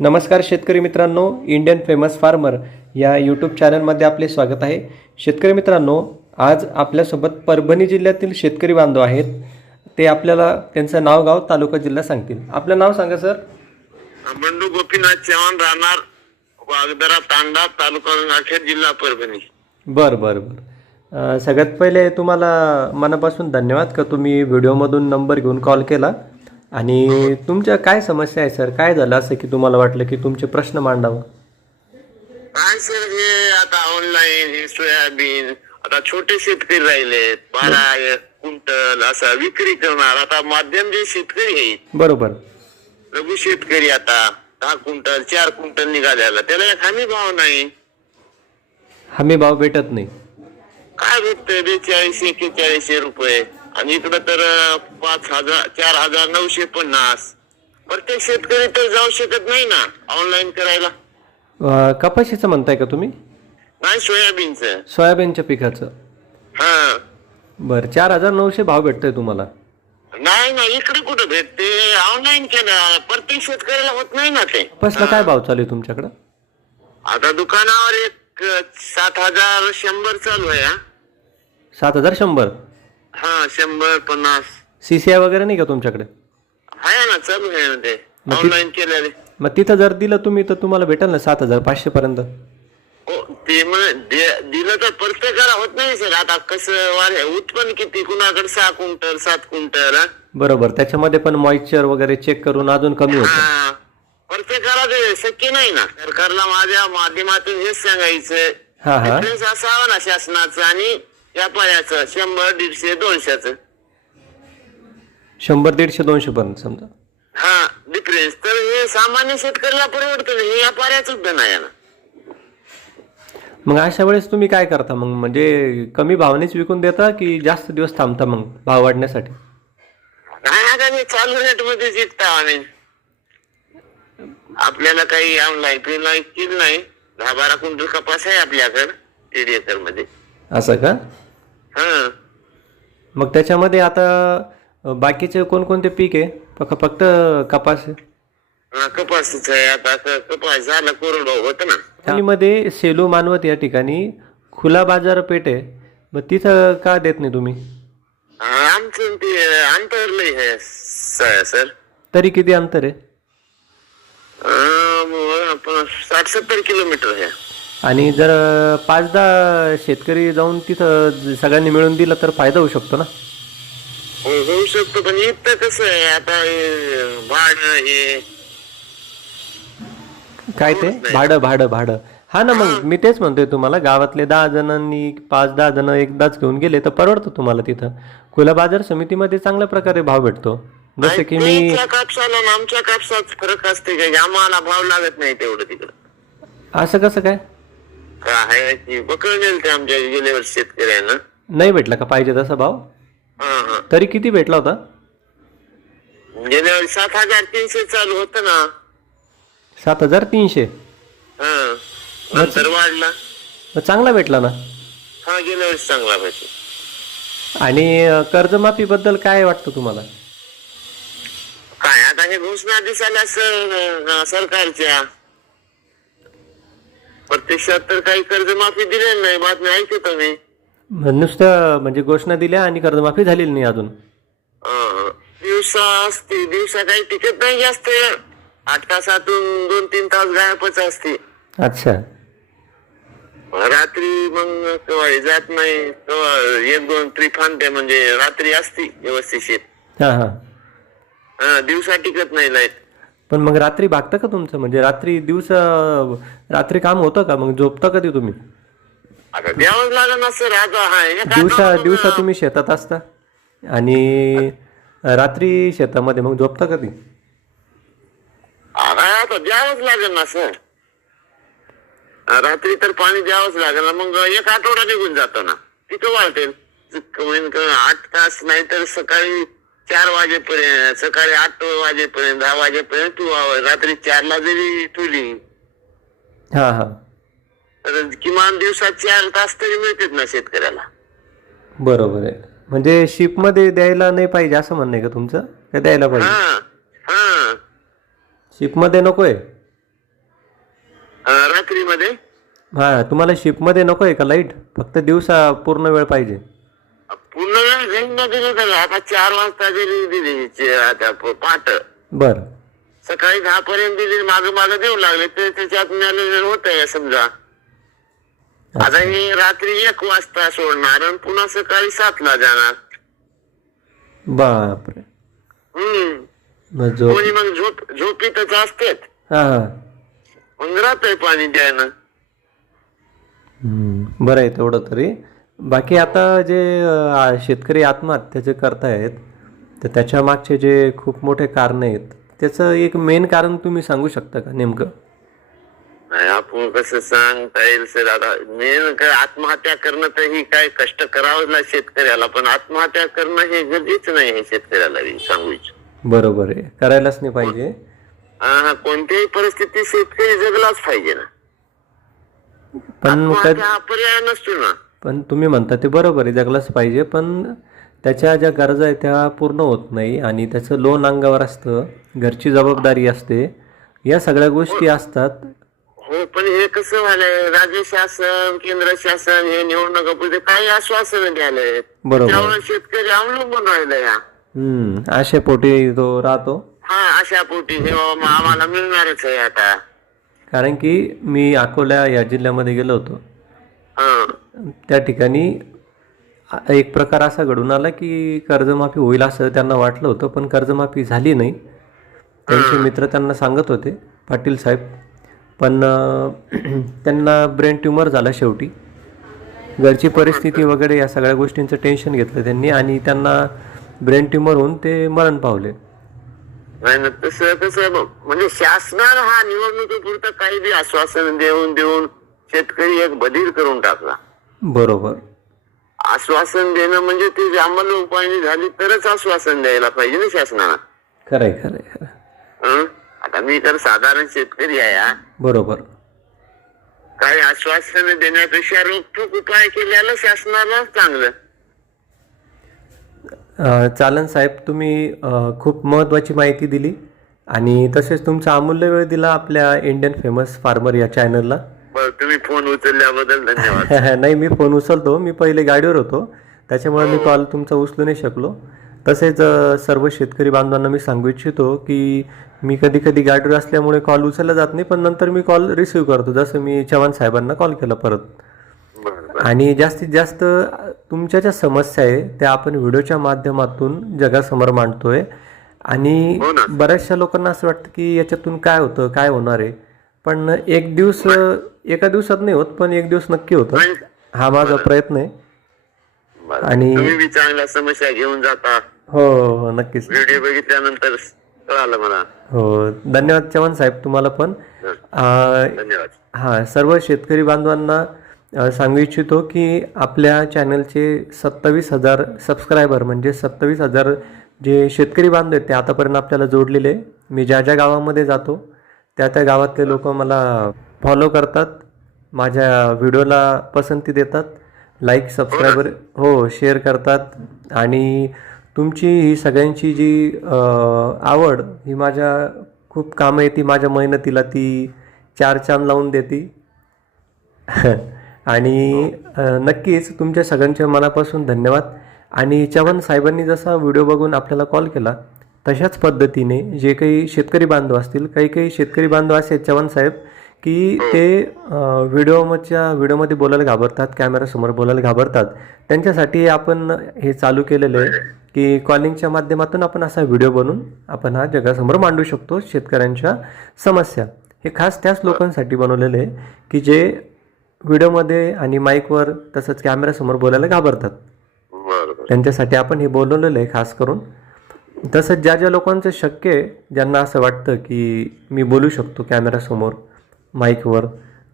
नमस्कार शेतकरी मित्रांनो इंडियन फेमस फार्मर या यूट्यूब चॅनलमध्ये आपले स्वागत आहे. शेतकरी मित्रांनो आज आपल्यासोबत परभणी जिल्ह्यातील शेतकरी बांधव आहेत. ते आपल्याला त्यांचं नाव गाव तालुका जिल्हा सांगतील. आपलं नाव सांगा सर. बंडू गोपीनाथ चव्हाण राहणार वागदरा तांडा तालुका गंगाखेड जिल्हा परभणी. बरं बरं बरं. सगळ्यात पहिले तुम्हाला मनापासून धन्यवाद का तुम्ही व्हिडिओमधून नंबर घेऊन कॉल केला? आणि तुमच्या काय समस्या आहे सर? काय झालं असं की तुम्हाला वाटलं की तुमचे प्रश्न मांडावं? काय सर हे आता ऑनलाईन हे सोयाबीन आता छोटे शेतकरी राहिलेत बारा क्विंटल असं विक्री करणार. आता माध्यम जे शेतकरी आहेत. बरोबर. लघु शेतकरी आता दहा क्विंटल चार क्विंटल निघाल्याला त्याला एक हमी भाव नाही. हमी भाव भेटत नाही. काय भेटतंय? बेचाळीस एक्केचाळीसशे रुपये. आणि इकडं तर पाच हजार चार हजार नऊशे पन्नास. प्रत्येक शेतकरी तर जाऊ शकत नाही ना ऑनलाईन करायला. अं, कपाशीचं म्हणताय का तुम्ही? नाही सोयाबीनचं. सोयाबीनच्या पिकाचं. हा. बरं चार हजार नऊशे भाव भेटतोय तुम्हाला. नाही नाही इकडे कुठं भेटते? ऑनलाईन केलं. प्रत्येक शेतकऱ्याला होत नाही ना ते. कपासला काय भाव चालू आहे तुमच्याकडं? आता दुकानावर एक अं, सात हजार शंभर चालू आहे हा. सात हजार शंभर? हा शंभर पन्नास. सी सी आय वगैरे नाही का तुमच्याकडे? आहे ना चालू आहे ना ते. मग ती- ऑनलाईन केलेले. मग तिथं जर दिलं तुम्ही तर तुम्हाला भेटेल ना सात हजार पाचशे पर्यंत? हो ते दे- दिलं तर प्रत्येकाला होत नाही सर. आता कसं वाढ उत्पन्न किती? कुणाकडे सहा क्विंटल सात क्विंटल हा? बरोबर. त्याच्यामध्ये पण मॉइश्चर वगैरे चेक करून अजून कमी होतं. हा. प्रत्येकाला ते शक्य नाही ना. सरकारला माझ्या माध्यमातून हेच सांगायचं. हा हा. डिफरन्स असावा ना शासनाचं आणि व्यापाऱ्याचं शंभर दीडशे दोनशेच. शंभर दीडशे दोनशे पर्यंत समजा. हा डिफरन्स तर हे सामान्य शेतकऱ्याला परवडतं हे व्यापाऱ्याच धन आहे ना. मग अशा वेळेस तुम्ही काय करता मग? म्हणजे कमी भावानेच विकून देता की जास्त दिवस थांबता मग भाव वाढण्यासाठी? नाही आता मी चालू रेटमध्ये जिंकता आम्ही. आपल्याला काही ऑनलाईन केलं नाही. दहा बारा क्विंटल कपास आहे आपल्याकडे दीड एकरमध्ये. असं का? मग त्याच्यामध्ये आता बाकीचे कोणकोणते पीक आहे? फक्त फक्त कपास आहे? हा, कपासच आहे. आता क- कपास झाला कोरडो होत ना. सांगलीमध्ये सेलू मानवत या ठिकाणी खुला बाजारपेठ आहे. मग तिथं का देत नाही तुम्ही? हा, आमचं ते अंतर लय आहे स- सर. तरी किती अंतर आहे? अं, साठ सत्तर किलोमीटर आहे. आणि जर पाच दहा शेतकरी जाऊन तिथं सगळ्यांनी मिळून दिलं तर फायदा होऊ शकतो ना? हो होऊ शकतो पण इथं कसं आहे आता हे भाडं हे काय ते? भाडं भाडं भाडं. हा ना मग मी तेच म्हणतोय तुम्हाला गावातले दहा जणांनी पाच दहा जण एकदाच घेऊन गेले तर परवडतं तुम्हाला तिथं? खुला बाजार समितीमध्ये चांगल्या प्रकारे भाव भेटतो. जसं की मी कापसाला आणि आमच्या कापसात फरक असते का? आम्हाला भाव लागत नाही तेवढं तिकडं. असं कसं काय? काय आहे की बकळ नेल ते आमच्या गेल्या वर्षी शेतकऱ्यांना नाही भेटला का? पाहिजे तसा भाव? हा हा. तरी किती भेटला होता? गेल्या वर्षी सात हजार तीनशे चालू होत ना. सात हजार तीनशे? हा. नंतर वाढला. मग चांगला भेटला ना? हा गेल्या वर्षी चांगला पाहिजे आणि अं, कर्जमाफीबद्दल काय वाटतं तुम्हाला? काय आता हे घोषणा दिसायला सर सरकारच्या प्रत्यक्षात तर काही कर्जमाफी दिलेली नाही बातमी ऐकतो मग नुसतं म्हणजे घोषणा दिल्या आणि कर्जमाफी झालेली नाही अजून. अं, दिवसा असते दिवसा काही टिकत नाही जास्त आठ तासातून दोन तीन तास गायबच असते. अच्छा. रात्री मग केव्हा जात नाही केव्हा एक दोन आणते म्हणजे रात्री असती व्यवस्थित. हां. हा, दिवसा टिकत नाही लाइट. पण मग रात्री भागतं का तुमचं? म्हणजे रात्री दिवसा रात्री काम होतं का? मग झोपता कधी तुम्ही? आता द्यावंच लागेल ना सर आता हा दिवसा दिवसा. तुम्ही शेतात असता? आणि रात्री शेतामध्ये मग झोपता कधी? आता द्यावंच लागेल ना सर रात्री तर पाणी द्यावंच लागेल. ना मग एक आठवडा निघून जातो ना. तिथं वाळते कमीत कमी आठ तास नाही तर सकाळी चार वाजेपर्यंत सकाळी आठ वाजेपर्यंत दहा वाजेपर्यंत तू रात्री चारला जरी ठेवली. हां हां. तर किमान दिवसात चार तास तरी मिळतात ना शेतकऱ्याला. बरोबर आहे. म्हणजे शिपमध्ये द्यायला नाही पाहिजे असं म्हणणं आहे का तुमचं? का द्यायला पाहिजे? हा हा. शिपमध्ये नको आहे अं, रात्रीमध्ये? हां तुम्हाला शिपमध्ये नको आहे का लाइट? फक्त दिवसा पूर्ण वेळ पाहिजे. पूर्ण जाईन ना दिली तर आता चार वाजता दिली चे- आता प- पहाट बरं. सकाळी दहा पर्यंत दिली माग माग देऊ लागले तर त्याच्यात मॅनेजमेंट होत आहे समजा. आता हे रात्री एक वाजता सोडणार आणि पुन्हा सकाळी सातला जाणार. बापरे. हम्म. कोणी मग झोप झोपीतच असतेत. मग राहतंय पाणी द्यायला. हम्म, बरं आहे तेवढं तरी. बाकी आता जे शेतकरी आत्महत्या जे करतायत तर त्याच्या मागचे जे खूप मोठे कारण आहेत त्याचं एक मेन कारण तुम्ही सांगू शकता का नेमकं? नाही आपण कसं सांगता येईल सर आता मेन काय आत्महत्या करणं तर ही काय कष्ट लागेल शेतकऱ्याला पण आत्महत्या करणं हे गरजेचं नाही हे शेतकऱ्याला सांगू इच्छितो. बरोबर आहे करायलाच नाही पाहिजे. कोणत्याही परिस्थितीत शेतकरी जगलाच पाहिजे ना. पण पर्याय नसतो ना. पण तुम्ही म्हणता ते बरोबर आहे जगलाच पाहिजे पण त्याच्या ज्या गरजा आहेत त्या पूर्ण होत नाही आणि त्याचं लोन अंगावर असतं घरची जबाबदारी असते या सगळ्या गोष्टी असतात. हो पण हे कसं व्हायलंय राज्य शासन केंद्र शासन हे निवडणुकापुढे काही आश्वासन द्यायलंय बरोबर. त्यामुळे शेतकरी अवलंबून राहिला या हम्म अशा पोटी तो राहतो. हा अशा पोटी हे बाबा मग आम्हाला मिळणारच आहे आता. कारण की मी अकोला या जिल्ह्यामध्ये गेलो होतो. त्या ठिकाणी एक प्रकार असा घडून आला की कर्जमाफी होईल असं त्यांना वाटलं होतं पण कर्जमाफी झाली नाही. त्यांचे मित्र त्यांना सांगत होते पाटील साहेब. पण त्यांना ब्रेन ट्युमर झाला शेवटी. घरची परिस्थिती वगैरे या सगळ्या गोष्टींचं टेन्शन घेतलं त्यांनी आणि त्यांना ब्रेन ट्युमर होऊन ते मरण पावले. म्हणजे शासनानं हा निवडणुकीपुरतं काही बी आश्वासन देऊन देऊन शेतकरी एक बधीर करून टाकला. बरोबर. आश्वासन देणं म्हणजे ती अंमलबजावणी झाली तरच आश्वासन द्यायला पाहिजे ना शासनानं खरंय खरंय खरं हं? आता मी तर साधारण शेतकरी आहे. बरोबर. काही आश्वासन देण्यापेक्षा रोखोक उपाय केल्याला शासनाला चांगलं. चालन साहेब तुम्ही खूप महत्त्वाची माहिती दिली आणि तसेच तुमचा अमूल्य वेळ दिला आपल्या इंडियन फेमस फार्मर या चॅनलला. बरं तुम्ही फोन उचलल्याबद्दल धन्यवाद. नाही मी फोन उचलतो. मी पहिले गाडीवर होतो. त्याच्यामुळे मी कॉल तुमचा उचलू नाही शकलो. तसेच अ, सर्व शेतकरी बांधवांना मी सांगू इच्छितो की मी कधी कधी गाडीवर असल्यामुळे कॉल उचलला जात नाही पण नंतर मी कॉल रिसिव्ह करतो. जसं मी चव्हाण साहेबांना कॉल केला परत. बरं आणि जास्तीत जास्त तुमच्या ज्या समस्या आहे त्या आपण व्हिडिओच्या माध्यमातून जगासमोर मांडतोय. आणि हो ना. बऱ्याचशा लोकांना असं वाटतं की याच्यातून काय होतं काय होणार आहे? पण एक दिवस एका दिवसात नाही होत पण एक दिवस नक्की होतं. हा माझा प्रयत्न आहे. आणि- चांगल्या समस्या घेऊन जाता. हो हो हो नक्कीच. व्हिडिओ बघितल्यानंतर कळालं मला. हो धन्यवाद चव्हाण साहेब तुम्हाला पण. धन्यवाद. हां सर्व शेतकरी बांधवांना सांगू इच्छितो की आपल्या चॅनलचे सत्तावीस हजार सबस्क्रायबर म्हणजे सत्तावीस हजार जे शेतकरी बांधव आहेत ते आतापर्यंत आपल्याला जोडलेले. मी ज्या ज्या गावामध्ये जातो त्या त्या गावातले लोक मला फॉलो करतात माझ्या व्हिडिओला पसंती देतात लाईक सबस्क्रायबर हो शेअर करतात. आणि तुमची ही सगळ्यांची जी आवड ही माझ्या खूप कामं येते माझ्या मेहनतीला ती चार चांद लावून देते. आणि नक्कीच तुमच्या सगळ्यांच्या मनापासून धन्यवाद. आणि चव्हाण साहेबांनी जसा व्हिडिओ बघून आपल्याला कॉल केला तशाच पद्धतीने जे काही शेतकरी बांधव असतील काही काही शेतकरी बांधव असे आहेत चव्हाण साहेब की ते व्हिडिओच्या व्हिडिओमध्ये बोलायला घाबरतात कॅमेरासमोर बोलायला घाबरतात. त्यांच्यासाठी आपण हे चालू केलेलं आहे की कॉलिंगच्या माध्यमातून आपण असा व्हिडिओ बनवून आपण हा जगासमोर मांडू शकतो शेतकऱ्यांच्या समस्या. हे खास त्याच लोकांसाठी बनवलेलं आहे की जे व्हिडिओमध्ये आणि माईकवर तसंच कॅमेरासमोर बोलायला घाबरतात. बरं बरं त्यांच्यासाठी आपण हे बोलवलेलं आहे खास करून. तसंच ज्या ज्या लोकांचं शक्य आहे ज्यांना असं वाटतं की मी बोलू शकतो कॅमेरासमोर माईकवर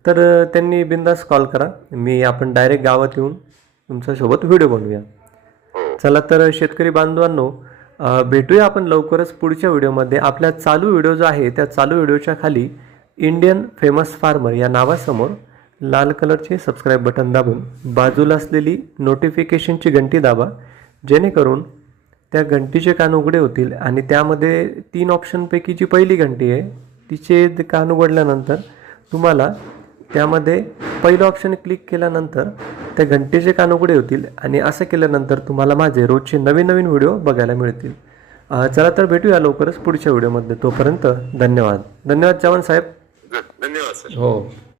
तर त्यांनी बिंदास कॉल करा. मी आपण डायरेक्ट गावात येऊन तुमच्यासोबत व्हिडिओ बनवूया. हो. चला तर शेतकरी बांधवांनो भेटूया आपण लवकरच पुढच्या व्हिडिओमध्ये आपल्या चालू व्हिडिओ जो आहे त्या चालू व्हिडिओच्या खाली इंडियन फेमस फार्मर या नावासमोर लाल कलरचे सबस्क्राईब बटन दाबून बाजूला असलेली नोटिफिकेशनची घंटी दाबा जेणेकरून त्या घंटीचे कान उघडे होतील आणि त्यामध्ये तीन ऑप्शनपैकी जी पहिली घंटी आहे तिचे ते कान उघडल्यानंतर तुम्हाला त्यामध्ये पहिलं ऑप्शन क्लिक केल्यानंतर त्या घंटेचे कान उघडे होतील आणि असं केल्यानंतर तुम्हाला माझे रोजचे नवीन नवीन व्हिडिओ बघायला मिळतील. चला तर भेटूया लवकरच पुढच्या व्हिडिओमध्ये. तोपर्यंत धन्यवाद. धन्यवाद चव्हाण साहेब. धन्यवाद सर. हो.